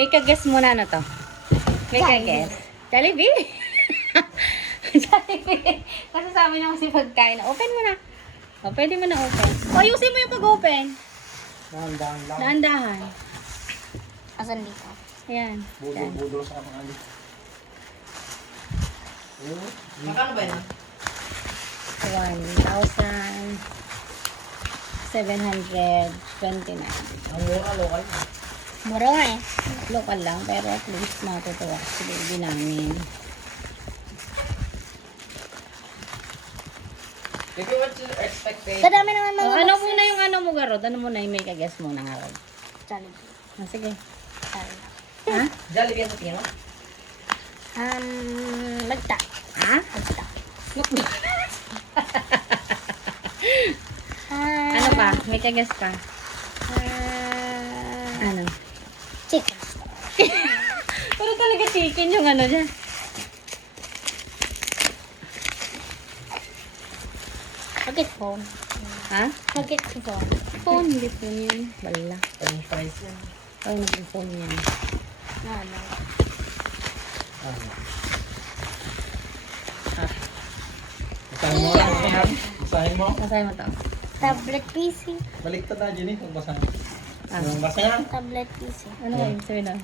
Make a guess muna ano to. Make a guess. Jollibee. Jollibee. Kasi sabi niya kasi pagkain na. Open mo na. O, pwede mo na open. O, ayusin mo yung pag-open. Dahan-dahan lang. Dahan-dahan. Asan dito? Ayan. Budol-budol sa kapang alis. Magkano ba yan? 1,729. Ang mura, local. Mura nga eh. Local lang, pero at least matutuwa si baby namin. If you want to expect it, Kadami naman O, mga ano muna yung ano mo, Garod? Ano muna yung make a guess muna, Garod? Jollibee. Sige. Jollibee. Ha? Jollibee ang tingin mo? Magta. Ha? Magta. Ano pa? Make a guess pa. Ano? Chicken. Pero talaga chicken yung ano dyan. Bakit phone? Ha? Bakit phone? Phone, hindi phone yan. Bala. French fries yan. Ay, nag-phone yan. Ano? Basahin mo lang. Basahin mo. Masaya mo to. Tablet PC. Baliktad na dyan eh. Kung basahin. Ah. Yung basahin. Tablet PC. Ano kayo? Sabi na.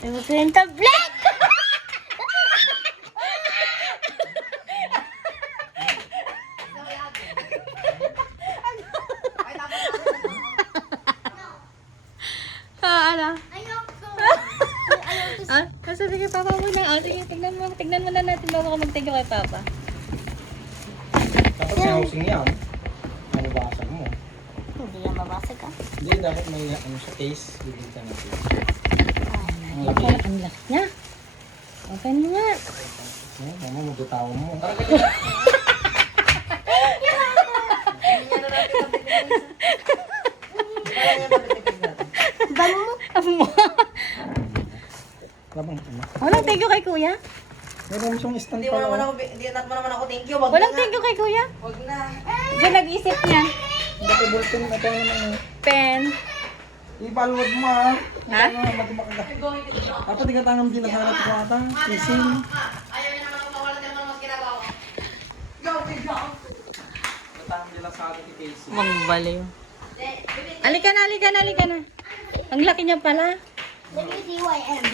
Sabi ko yung tablet! Ano? Ayoko. Ah, kasi sige, Papa muna. Ah, sige, tignan mo na natin bago ka mag-thank you kay Papa. Tapos yung housing yan. Mababasa mo. Hindi yan mabasag ka. Hindi, dapat may ano sa case. Bibigyan natin. Ang laki. Okay, ang laki niya. Open mo nga. Mama, magutawa mo. Bango mo. Amo. Labang ano. Walang thank you kay Kuya? Meron mo siyang stand Hindi mo pa. naman ako, hindi mo naman ako thank you. Wag Walang na. thank you kay Kuya? Wag na. Diyan nag-isip niya. Dati bulletin na tayo naman. Pen. Ipalwad mo ah. Ha? Dapat ikatangan din na sa harap ko ata. Kissing. Ayaw niya naman ako mawala ng mga ginagawa ko. Go, go. Ikatangan din sa harap ni Casey. Magbaliw. Alika na. Ang laki niya pala. WDYM.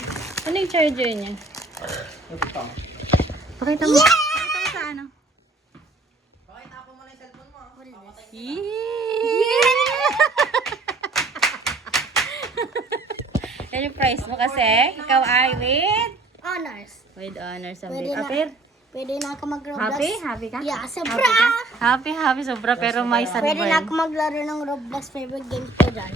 Ano yung charger niya? Ito. Pakita mo. Pakita mo sa ano? Okay, tapon mo na yung cellphone mo. Yan yung price mo kasi. Ikaw ay Honors. with honors ang Pwede bit. na. Apir? Pwede na ako mag-Roblox. Happy? Happy ka? Yeah, sobra. Happy ka? Happy sobra pero may Pwede na sunburn. ako maglaro ng Roblox favorite games ko dyan.